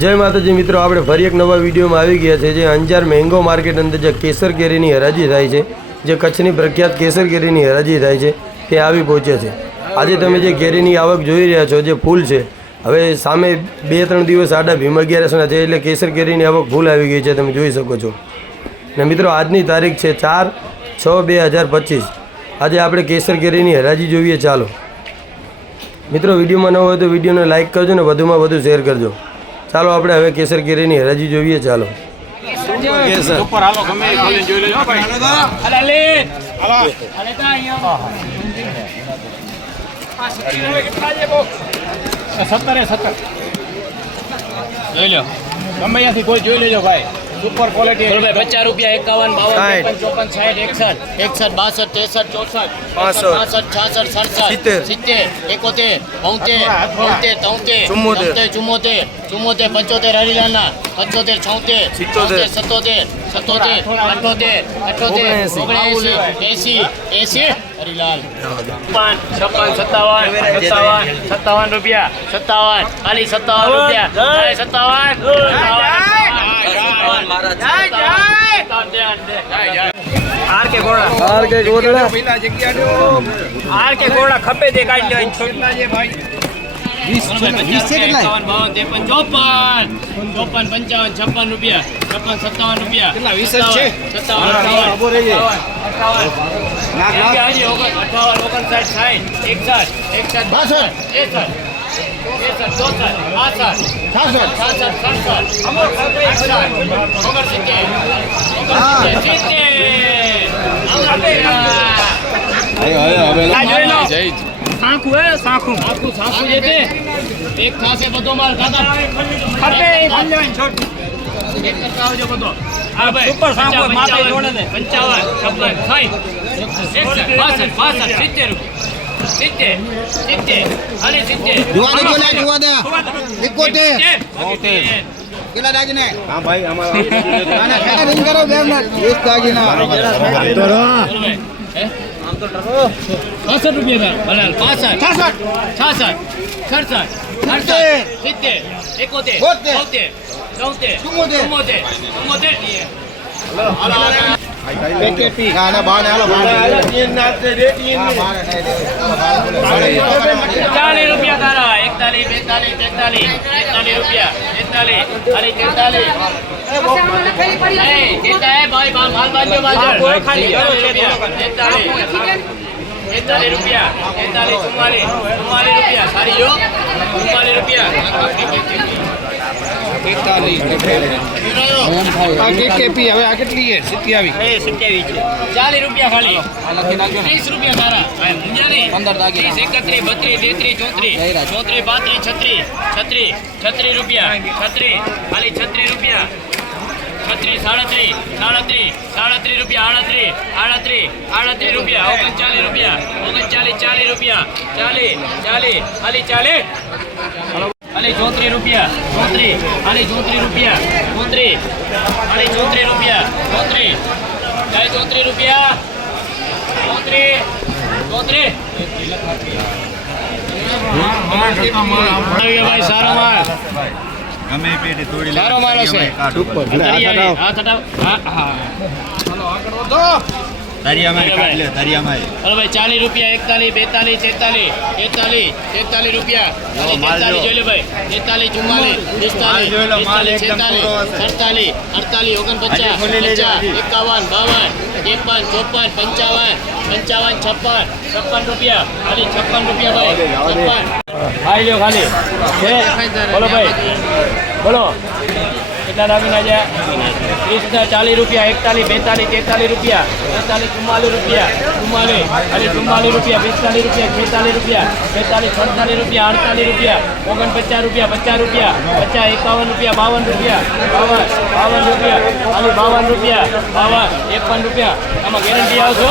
જય માતાજી, મિત્રો, આપણે ફરી એક નવા વિડીયોમાં આવી ગયા છે, જે અંજાર મેંગો માર્કેટ અંદર જે કેસર કેરીની હરાજી થાય છે, જે કચ્છની પ્રખ્યાત કેસર કેરીની હરાજી થાય છે, તે આવી પહોંચે છે. આજે તમે જે કેરીની આવક જોઈ રહ્યા છો, જે ફૂલ છે, હવે સામે બે ત્રણ દિવસ આડા ભીમ અગિયારસના છે એટલે કેસર કેરીની આવક ફૂલ આવી ગઈ છે, તમે જોઈ શકો છો. ને મિત્રો, આજની તારીખ છે ચાર છ બે હજાર પચીસ. આજે આપણે કેસર કેરીની હરાજી જોઈએ, ચાલો. મિત્રો, વિડીયોમાં ન હોય તો વિડીયોને લાઇક કરજો ને, વધુમાં વધુ શેર કરજો. ચાલો આપણે હવે કેસર કેરીની હરાજી જોઈએ, ચાલો. કેસર સત્તરે, સત્તર. જોઈ લો ગમે ત્યાંથી કોઈ જોઈ લેજો, ભાઈ. સુપર ક્વોલિટી ભાઈ પચાસ રૂપિયા એકાવન બાવન ચોપન સાઠ એકસઠ. એકસઠ બાસઠ ત્રેસઠ ચોસઠ. પાસઠ. છાસઠ સડસઠ. સિત્તેર. એકોતેર બોતેર બોતેર તોતેર ચુમ્મોતેર. ચુમ્મોતેર ચુમ્મોતેર પંચોતેર હરિયાણા પંચોતેર છોતેર સિત્તોતેર. સત્તોતેર સત્તોતેર અઠોતેર અઠોતેર ઓગણએંસી. ઓગણએંસી એસી એસી હરિલાલ. છપ્પન છપ્પન સત્તાવન સત્તાવન સત્તાવન રૂપિયા સત્તાવન ખાલી સત્તાવન રૂપિયા. સત્તાવન. કે ગોળા ખપે તે ચોપન. પંચાવન છપ્પન રૂપિયા. છપ્પન સત્તાવન રૂપિયા. કેટલા? વીસ છે? સત્તાવન અઠાવન ઓગણસાઠ સાઠ. એકસઠ એકસઠ બાસઠ. એકસઠ. સાંખું હે સાંખું આખું સાસુ જે બાસઠ સિત્તેર સિત્તેર સિત્તેર હાલી સિત્તેર. જોવા દે જોલા જોવા દે એકોતેર. કેટલા દાગીને? હા ભાઈ અમારા ના ના રિંગ કરો બે મિનિટ. વીસ દાગીના. પાસઠ રૂપિયા બલાલ. પાસઠ. છાસઠ. છાસઠ. સડસઠ. અડસઠ. સિત્તેર. એકોતેર. બોતેર. બોતેર ચૌતેર. ચુમ્મોતેર. ચુમ્મોતેર ચુમ્મોતેર ના ના બાર હાલો. બાર ચાલીસ રૂપિયા તારા એકતાલીસ બેતાલીસ તેતાલીસ એકતાલીસ રૂપિયા એકતાલીસ અરે તેતાલીસ એ, તેતા એ ભાઈ માલ માલ બાંધજો બાંધજો. તેતાલીસ રૂપિયા રૂપિયા ચુમ્માલીસ ચુમ્માલીસ રૂપિયા સારી જો રૂપિયા કેપી હવે આ કેટલી છે? સિત્તી આવી ચાલીસ રૂપિયા ખાલી. ત્રીસ રૂપિયા ત્રીસ, એકત્રીસ બત્રીસ તેત્રીસ ચોત્રીસ. ચોત્રીસ પાંત્રીસ છત્રીસ. છત્રીસ છત્રીસ રૂપિયા. છત્રીસ. ખાલી છત્રીસ રૂપિયા. છત્રીસ સાડત્રીસ સાડત્રીસ સાડત્રીસ રૂપિયા આડત્રીસ આડત્રીસ આડત્રીસ રૂપિયા. ઓગણચાલીસ રૂપિયા. ઓગણચાલીસ ચાલીસ રૂપિયા. ચાલીસ ચાલીસ ખાલી ચાલીસ. ખાલી ચોત્રીસ રૂપિયા ચોત્રીસ અને ચોત્રીસ રૂપિયા ચોત્રીસ અને ચોત્રીસ રૂપિયા ચોત્રીસ ખાલી ચોત્રીસ રૂપિયા. ચોત્રીસ ચોત્રીસ ભાઈ. સારો માલ પેટી તોડી સારો માલ છે હાથ હટાવ. હા, ભાઈ. ચાલીસ રૂપિયા એકતાલીસ બેતાલીસ તેતાલીસ તેતાલીસ તેતાલીસ રૂપિયા. તેતાલીસ. જોઈ લો ભાઈ. તેતાલીસ ચુમ્માલીસ પિસ્તાલીસ છેતાલીસ અડતાલીસ અડતાલીસ ઓગણપચાસ પચાસ એકાવન બાવન ત્રેપન ચોપન પંચાવન પંચાવન છપ્પન છપ્પન રૂપિયા. ખાલી છપ્પન રૂપિયા ભાઈ છપ્પન. ખાઈ લ્યો ખાલી. બોલો ભાઈ. બોલો. કેટલા દાગીના છે? ત્રીસ હજાર ચાલીસ રૂપિયા, એકતાલીસ, બેતાલીસ તેતાલીસ રૂપિયા તેતાલીસ ચુમ્માલીસ રૂપિયા, ચુમ્માલીસ, અને ચુમ્માલીસ રૂપિયા, પિસ્તાલીસ રૂપિયા, છેતાલીસ રૂપિયા, બેતાલીસ સડતાલીસ રૂપિયા, અડતાલીસ રૂપિયા, ઓગણપચાસ રૂપિયા, પચાસ રૂપિયા, પચાસ, એકાવન રૂપિયા, બાવન રૂપિયા, બાવન બાવન રૂપિયા અને બાવન રૂપિયા, બાવન, ત્રેપન રૂપિયા. આમાં ગેરંટી આવશો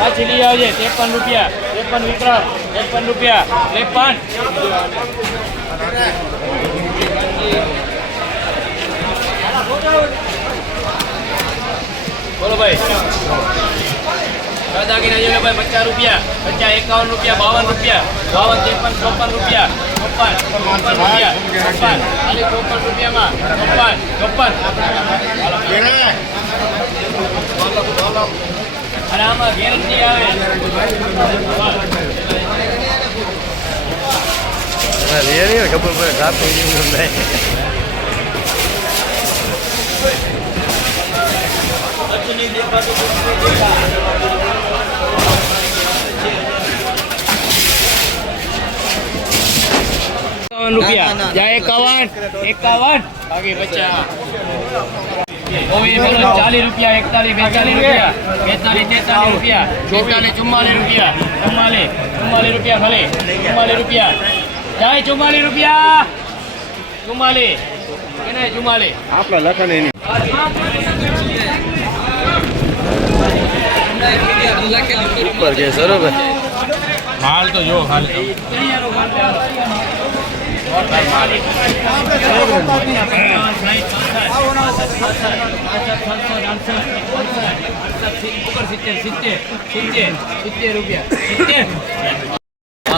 પાછી લઈ આવજે, ત્રેપન રૂપિયા, ત્રેપન વિક્રમ ત્રેપન રૂપિયા, ત્રેપન. બોલો ભાઈ. દાગીના જોઈ લો ભાઈ પચાસ રૂપિયા, પચાસ એકાવન રૂપિયા, બાવન રૂપિયા, બાવન ત્રેપન, ચોપન રૂપિયા, ચોપન ચોપન રૂપિયા, ચોપન. ખાલી ચોપન રૂપિયામાં, ચોપન ચોપન. અને આમાં ગેરંટી આવે. ખબર પડે ટ્રાફિક એકાવન રૂપિયા. જ્યાં એકાવન. એકાવન. બાકી પચાસ. ચાલીસ રૂપિયા એકતાલીસ બેતાલીસ રૂપિયા. બેતાલીસ તેતાલીસ રૂપિયા. ચોતાલીસ ચુમ્માલીસ રૂપિયા. ચુમ્માલીસ ચુમ્માલીસ રૂપિયા ભલે. ચુમ્માલીસ રૂપિયા. જાય ચુમ્માલીસ રૂપિયા. ચુમ્માલીસ. એને ચુમ્માલીસ. આપણા લખન એની. ઉપર કે બરોબર. માલ તો જો ખાલી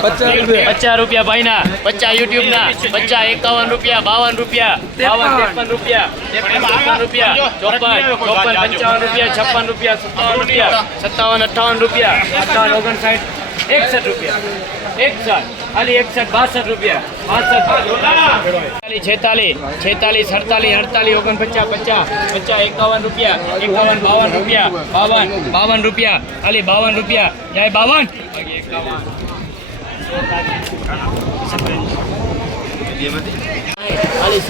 પચાસ રૂપિયા. ભાઈના પચાસ યુટ્યુબ ના પચાસ એકાવન રૂપિયા બાવન રૂપિયા બાવન ત્રેપન. રૂપિયા ત્રેપન રૂપિયા ચોપન ચોપન પંચાવન રૂપિયા છપ્પન રૂપિયા સત્તાવન રૂપિયા સત્તાવન અઠાવન રૂપિયા અઠાવન ઓગણસાઠ એકસઠ રૂપિયા. એકસઠ ખાલી એકસઠ બાસઠ રૂપિયા. બાસઠ છેતાલીસ છેતાલીસ અડતાલીસ અડતાલીસ ઓગણપચાસ પચાસ પચાસ એકાવન રૂપિયા એકાવન બાવન રૂપિયા બાવન બાવન રૂપિયા ખાલી બાવન રૂપિયા. જાય બાવન? એકાવન ખાલી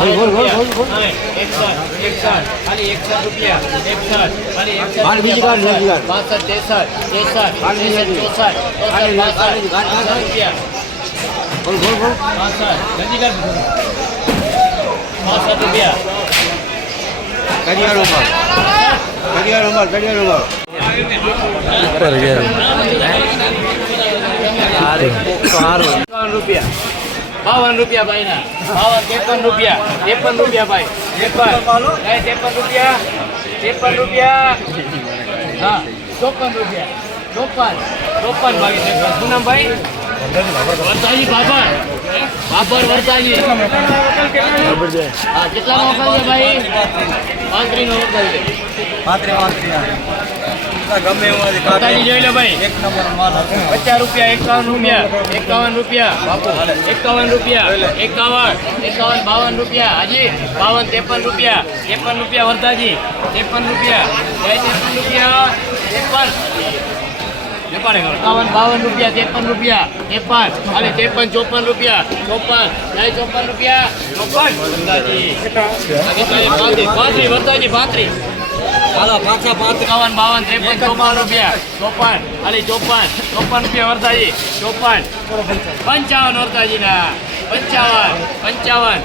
ઉમર ઘડિયાળ ઉમર ઘડિયાળ ઉમર. ઉપર ગયા એકાવન રૂપિયા. બાવન રૂપિયા ભાઈ ના બાવન ત્રેપન રૂપિયા. ત્રેપન રૂપિયા ભાઈ. ત્રેપન. ત્રેપન રૂપિયા. ત્રેપન રૂપિયા. હા ચોપન રૂપિયા. ચોપન. ચોપન ભાઈ ત્રેપન શું નામ ભાઈ? વરસાજી બાબર. બાબર હા કેટલા નો વખત છે ભાઈ? પાંત્રીસ નો વખત છે વરસાજી જોઈ લો ભાઈ. પચાસ રૂપિયા એકાવન રૂપિયા એકાવન રૂપિયા. બાપુ એકાવન રૂપિયા એકાવન એકાવન બાવન રૂપિયા. હાજી બાવન ત્રેપન રૂપિયા. ત્રેપન રૂપિયા વરદાજી ત્રેપન રૂપિયા. જય ત્રેપન રૂપિયા. ત્રેપન. એકાવન બાવન રૂપિયા ત્રેપન રૂપિયા. ત્રેપન. અને ત્રેપન ચોપન રૂપિયા. ચોપન. જય ચોપન રૂપિયા. ચોપન. વરદાજી પાંત્રીસ. પાંત્રીસ વરદાજી પાંત્રીસ. એકાવન બાવન ત્રેપન ચોપન રૂપિયા. ચોપન ખાલી ચોપન. ચોપન રૂપિયા વરસાજી ચોપન. પંચાવન વરસાજી ના પંચાવન. પંચાવન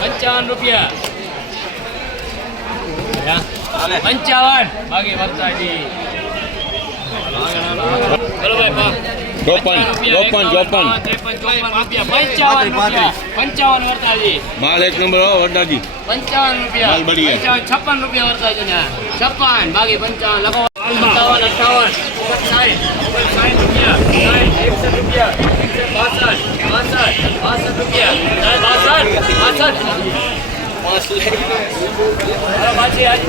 પંચાવન રૂપિયા. પંચાવન. બાકી વરસાજી ચલો ભાઈ ચોપન, ચોપન, ચોપન. પંચાવન પંચાવન માલ એક નંબર હો વરદાજી. પંચાવન રૂપિયા. માલ બળી છપ્પન રૂપિયા વરસાદ છે છપ્પન બાકી પંચાવન. લખો. અઠાવન ઓગણસાઠ ઓગણસાઠ રૂપિયા. સાઠ એકસઠ રૂપિયા. બાસઠ બાસઠ બાસઠ રૂપિયા. બાસઠ બાસઠ. આજ